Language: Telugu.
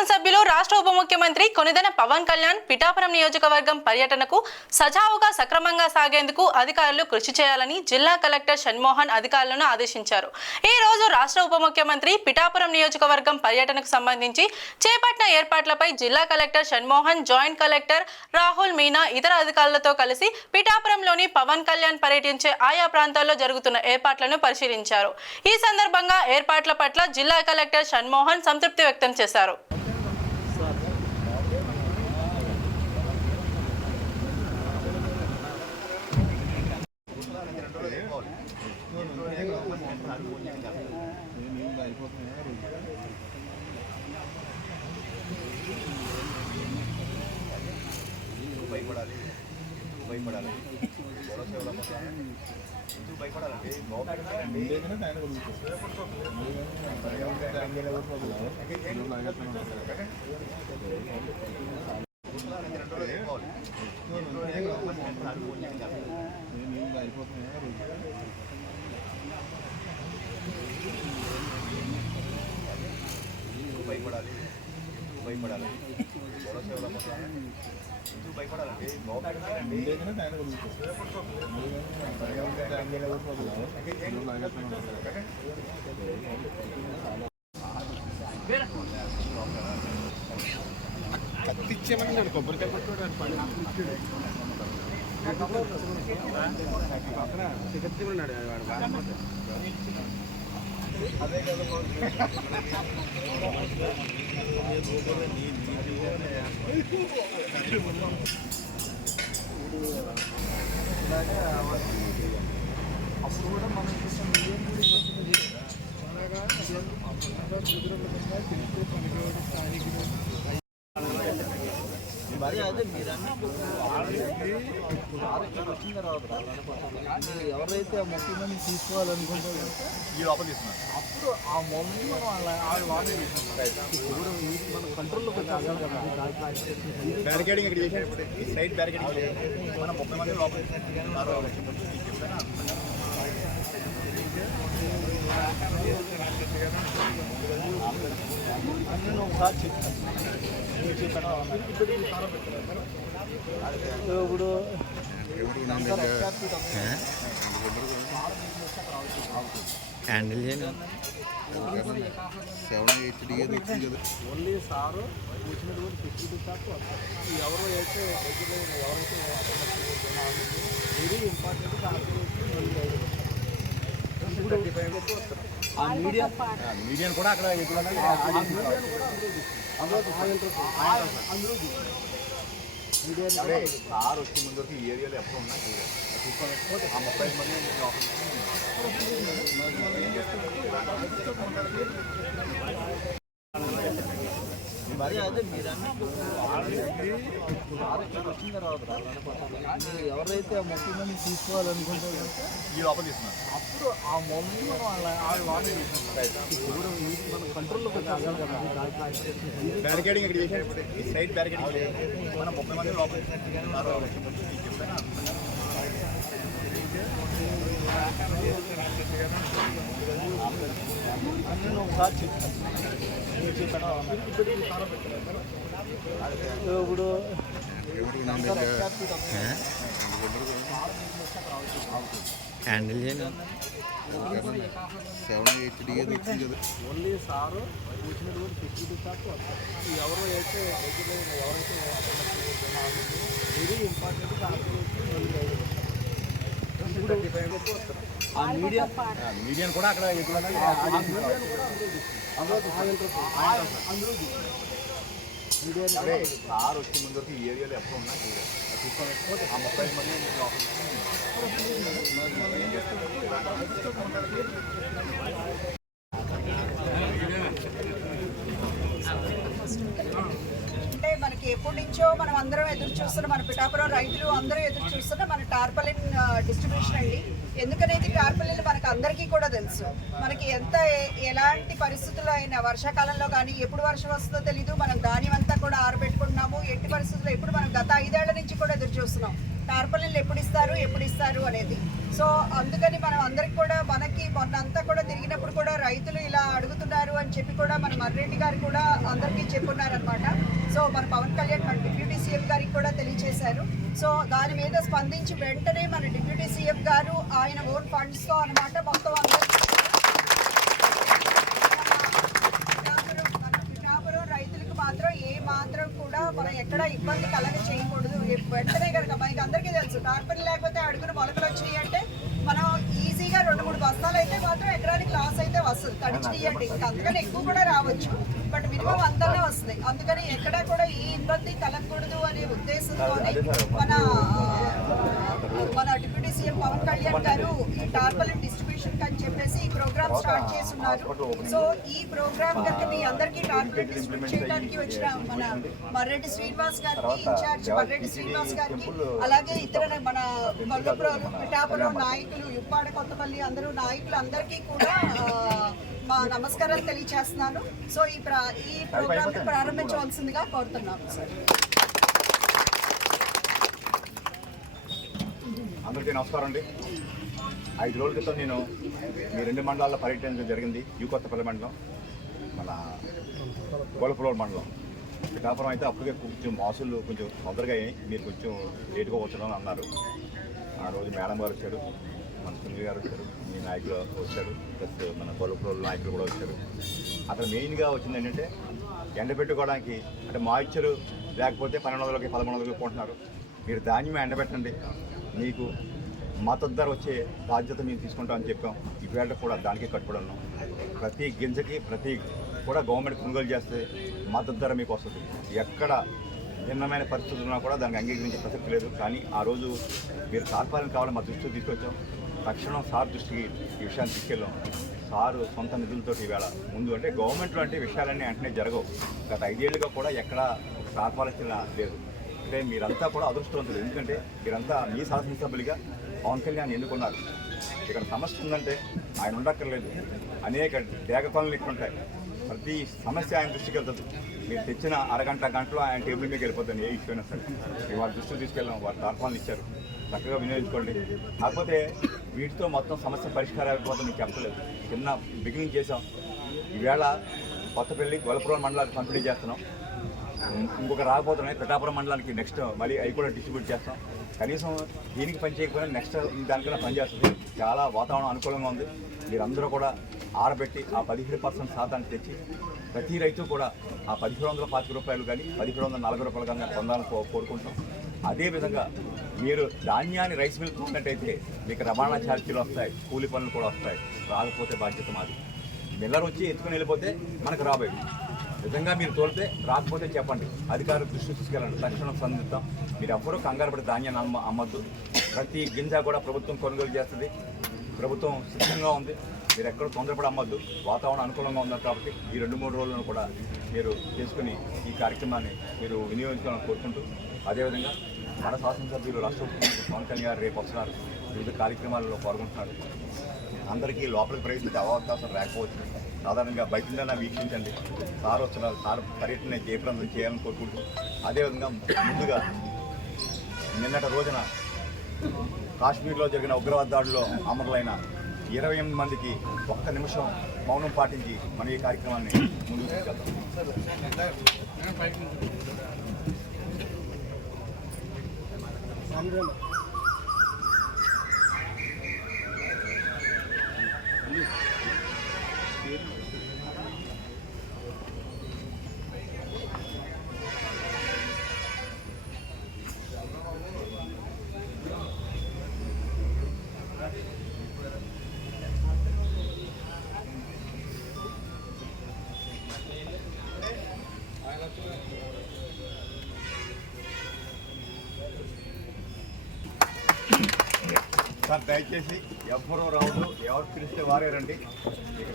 శాసనసభ్యులు రాష్ట్ర ఉప ముఖ్యమంత్రి కొనిదెల పవన్ కళ్యాణ్ పిఠాపురం నియోజకవర్గం పర్యటనకు సజావుగా సక్రమంగా సాగేందుకు అధికారులు కృషి చేయాలని జిల్లా కలెక్టర్ షణ్మోహన్ అధికారులను ఆదేశించారు. ఈ రోజు రాష్ట్ర ఉప ముఖ్యమంత్రి పిఠాపురం నియోజకవర్గం పర్యటనకు సంబంధించి చేపట్టిన ఏర్పాట్లపై జిల్లా collector Shanmohan, joint collector Rahul Meena ఇతర అధికారులతో కలిసి పిఠాపురంలోని పవన్ కళ్యాణ్ పర్యటించే ఆయా ప్రాంతాల్లో జరుగుతున్న ఏర్పాట్లను పరిశీలించారు. ఈ సందర్భంగా ఏర్పాట్ల పట్ల జిల్లా కలెక్టర్ షణ్మోహన్ సంతృప్తి వ్యక్తం చేశారు. కత్తిచ్చేమన్నాడు కొబ్బరికాయ పట్టుకోవడానికి పక్కన చికెత్తి ఉన్నాడు అదే కదా అప్పుడు కూడా మనం మరి అదే మీరు వచ్చిన తర్వాత ఎవరైతే ఆ ముఖ్యమంత్రి తీసుకోవాలనుకుంటారో అప్పుడు ఆ మొమెంట్ మనం వాళ్ళు ఇప్పుడు మన కంట్రోల్లో బ్యారికేడింగ్ ఇక్కడ చేసినప్పుడు సైడ్ బ్యారికేడింగ్ మనం 30 మంది లోపల ఇప్పుడు హ్యాండిల్ చేయను 780 వచ్చింది కదా ఓన్లీ సారు వచ్చినటువంటి ఫెసిలిటీ షాప్ ఎవరు అయితే ఎవరైతే వెరీ ఇంపార్టెంట్ మీడియా కూడా అక్కడ సార్ వచ్చే ముందు వరకు ఈ ఏరియాలో ఎప్పుడు ఉన్నాయి ఆ 30 మంది మరి అదే మీరు వచ్చిన తర్వాత ఎవరైతే ఆ ముఖ్యమంత్రి తీసుకోవాలనుకుంటారో ఈ లోపల తీసుకున్నారు అప్పుడు ఆ మొమెంట్ వాళ్ళు ఇప్పుడు మన కంట్రోల్లో బ్యారికేడింగ్ ఇక్కడ చేసినప్పుడు సైడ్ బ్యారికేడింగ్ మనం 30 మంది లోపల ఇప్పుడు హ్యాండిల్ చేయను 780 వచ్చింది కదా ఓన్లీ సారు వచ్చినటువంటి ఫెసిలిటీ షాప్ ఎవరు అయితే ఎవరైతే వెరీ ఇంపార్టెంట్ మీడియా కూడా అక్కడ సార్ వచ్చే ముందు వరకు ఈ ఏరియాలో ఎప్పుడు ఉన్నాయి ఆ 30 మంది అంటే మనకి ఎప్పటి నుంచో మనం అందరం ఎదురు చూస్తున్నాం, మన పిఠాపురం రైతులు అందరూ ఎదురు చూస్తున్న మన టార్పలిన్ డిస్ట్రిబ్యూషన్ అండి. ఎందుకనేది టార్పలిన్ మనకు అందరికీ కూడా తెలుసు. మనకి ఎలాంటి పరిస్థితుల్లో అయినా వర్షాకాలంలో కానీ ఎప్పుడు వర్షం వస్తుందో తెలీదు. మనం ధాన్యం అంతా కూడా ఆరబెట్టుకుంటున్నాము. ఎట్టి పరిస్థితుల్లో ఎప్పుడు మనం గత 5 ఏళ్ల నుంచి కూడా ఎదురు చూస్తున్నాం టార్పలిన్లు ఎప్పుడు ఇస్తారు అనేది. సో అందుకని మనం అందరికి కూడా మనకి మొన్న అంతా కూడా తిరిగినప్పుడు కూడా రైతులు ఇలా అడుగుతున్నారు అని చెప్పి కూడా మన మర్రెడ్డి గారు కూడా అందరికీ చెప్పున్నారు. సో మన పవన్ కళ్యాణ్ మన డిప్యూటీ సీఎం గారికి కూడా తెలియజేశారు. సో దాని మీద స్పందించి వెంటనే మన డిప్యూటీ సీఎం గారు ఆయన ఓన్ ఫండ్స్తో అన్నమాట మొత్తం అందరూ పిఠాపురం రైతులకు మాత్రం ఏ మాత్రం కూడా మనం ఎక్కడ ఇబ్బంది కలగ చేయకూడదు. వెంటనే కనుక మనకి అందరికీ తెలుసు, టార్పల్ లేకపోతే అడుగున మొలకలు వచ్చినాయి అంటే మనం ఈజీగా 2-3 బస్తాలు అయితే మాత్రం ఎకరానికి లాస్ అయితే వస్తుంది, తడిచినాయండి. ఇంకా అందుకని ఎక్కువ కూడా రావచ్చు, బట్ మినిమం అంతనే వస్తుంది. అందుకని ఎక్కడ కూడా ఈ ఇబ్బంది కలగకూడదు అనే ఉద్దేశంతోనే మన డిప్యూటీ సీఎం పవన్ కళ్యాణ్ గారు ఈ టార్పలిన్ డిస్ట్రిబ్యూషన్ అని చెప్పేసి ఈ ప్రోగ్రామ్ స్టార్ట్ చేస్తున్నారు. సో ఈ ప్రోగ్రామ్ కనుక మీ అందరికీ టార్పలిన్ డిస్ట్రిబ్యూట్ చేయడానికి వచ్చిన మన మర్రెడ్డి శ్రీనివాస్ గారికి, ఇన్ఛార్జ్ మర్రెడ్డి శ్రీనివాస్ గారికి, అలాగే ఇతర మన కొల్లపురం పిఠాపురం నాయకులు, ఉప్పాడ కొత్తపల్లి అందరూ నాయకులు అందరికీ కూడా మా నమస్కారాలు తెలియజేస్తున్నాను. సో ఈ ప్రోగ్రామ్ ప్రారంభించవలసిందిగా కోరుతున్నాను సార్. అందరికీ నమస్కారం అండి. 5 రోజుల క్రితం నేను మీ 2 మండలాల్లో పర్యటించడం జరిగింది. కొత్తపల్లి మండలం, మన గోలపురం మండలం. పిఠాపురం అయితే అప్పటికే కొంచెం మాసులు కొంచెం తొందరగా అయ్యాయి, మీరు కొంచెం లేటుగా వచ్చారని అన్నారు. ఆ రోజు మేడం గారు వచ్చారు, మన సునీల్ గారు వచ్చారు, మీ నాయకులు వచ్చారు, ప్లస్ మన గోలపురం నాయకులు కూడా వచ్చారు. అక్కడ మెయిన్గా వచ్చింది ఏంటంటే ఎండబెట్టుకోవడానికి, అంటే మాయిశ్చరు లేకపోతే 1200కి 1300కి కొంటున్నారు. మీరు ధాన్యం ఎండబెట్టండి, మీకు మద్దతు ధర వచ్చే బాధ్యత మేము తీసుకుంటామని చెప్పాం. ఈవేళ కూడా దానికి కట్టుబడి ఉన్నాం. ప్రతి గింజకి ప్రతి కూడా గవర్నమెంట్ కొనుగోలు చేస్తే మద్దతు ధర మీకు వస్తుంది. ఎక్కడ భిన్నమైన పరిస్థితులు ఉన్నా కూడా దానికి అంగీకరించే ప్రసక్తి లేదు. కానీ ఆ రోజు మీరు తాత్కాలికం కావాలని మా దృష్టికి తీసుకొచ్చాం. తక్షణం సార్ దృష్టికి ఈ విషయాన్ని తీసుకెళ్ళాం. సారు సొంత నిధులతో ఈవేళ ముందు అంటే గవర్నమెంట్లో అంటే విషయాలన్నీ వెంటనే జరగవు. గత 5 ఏళ్ళుగా కూడా ఎక్కడ ఒక తాత్కాలిక లేదు. అంటే మీరంతా కూడా అదృష్టవంతులు. ఎందుకంటే మీరంతా మీ శాసనసభ్యులుగా పవన్ కళ్యాణ్ ఎన్నుకున్నారు. ఇక్కడ సమస్య ఉందంటే ఆయన ఉండక్కర్లేదు, అనేక డేగ పనులు ఇట్లుంటాయి. ప్రతి సమస్య ఆయన దృష్టికి వెళ్తుంది. మీరు తెచ్చిన గంటలో ఆయన టేబుల్ మీకు వెళ్ళిపోతుంది. ఏ ఇష్యూ అయినా సరే మేము వాళ్ళ దృష్టికి తీసుకెళ్ళాం. వారు తార్పాలను ఇచ్చారు, చక్కగా వినియోగించుకోండి. కాకపోతే వీటితో మొత్తం సమస్య పరిష్కారం అయిపోతుంది మీకు చెప్పలేదు. చిన్న బిగినింగ్ చేసాం. ఈవేళ కొత్తపల్లి గోలపురం మండలానికి పంపిణీ చేస్తున్నాం. ఇంకొక రాకపోతున్నాయి పిఠాపురం మండలానికి. నెక్స్ట్ మళ్ళీ అవి కూడా డిస్ట్రిబ్యూట్ చేస్తాం. కనీసం దీనికి పని చేయకపోయినా నెక్స్ట్ దానికన్నా పనిచేస్తుంది. చాలా వాతావరణం అనుకూలంగా ఉంది. మీరందరూ కూడా ఆరబెట్టి ఆ 17% శాతాన్ని తెచ్చి ప్రతి రైతు కూడా ఆ 1725 రూపాయలు కానీ 1740 రూపాయలు కానీ పొందాలని కోరుకుంటాం. అదేవిధంగా మీరు ధాన్యాన్ని రైస్ మిల్ కొన్నట్టయితే మీకు రవాణా ఛార్జీలు వస్తాయి, కూలి పనులు కూడా వస్తాయి. రాకపోతే బాధ్యత మాది. మిల్లర్ వచ్చి ఎత్తుకుని వెళ్ళిపోతే మనకు రాబోయే. నిజంగా మీరు తోలితే రాకపోతే చెప్పండి, అధికారుల దృష్టి తీసుకెళ్ళండి, తక్షణం స్పందిస్తాం. మీరు ఎవ్వరూ కంగారు పడి ధాన్యాన్ని అమ్మద్దు. ప్రతి గింజ కూడా ప్రభుత్వం కొనుగోలు చేస్తుంది. ప్రభుత్వం సిద్ధంగా ఉంది. మీరు ఎక్కడ తొందరపడి అమ్మద్దు. వాతావరణం అనుకూలంగా ఉన్నారు కాబట్టి ఈ 2-3 రోజులను కూడా మీరు చేసుకుని ఈ కార్యక్రమాన్ని మీరు వినియోగించాలని కోరుకుంటూ, అదేవిధంగా మన శాసనసభ్యులు రాష్ట్ర ముఖ్యమంత్రి పవన్ కళ్యాణ్ గారు రేపు వస్తున్నారు, వివిధ కార్యక్రమాలలో పాల్గొంటున్నారు. అందరికీ లోపలికి ప్రవేశించే అవకాశం లేకపోవచ్చు. సాధారణంగా బయట వీక్షించండి. సార్ వస్తున్నారు, సార్ పర్యటన జయప్రదం చేయాలని కోరుకుంటూ, అదేవిధంగా ముందుగా నిన్నటి రోజున కాశ్మీర్లో జరిగిన ఉగ్రవాద దాడుల్లో అమరులైన 28 మందికి 1 నిమిషం మౌనం పాటించి మనం ఈ కార్యక్రమాన్ని ముందుకు తీసుకెళ్తాం. సార్ దయచేసి ఎవ్వరూ రావద్దు, ఎవరు పిలిస్తే వారే రండి. ఇక్కడ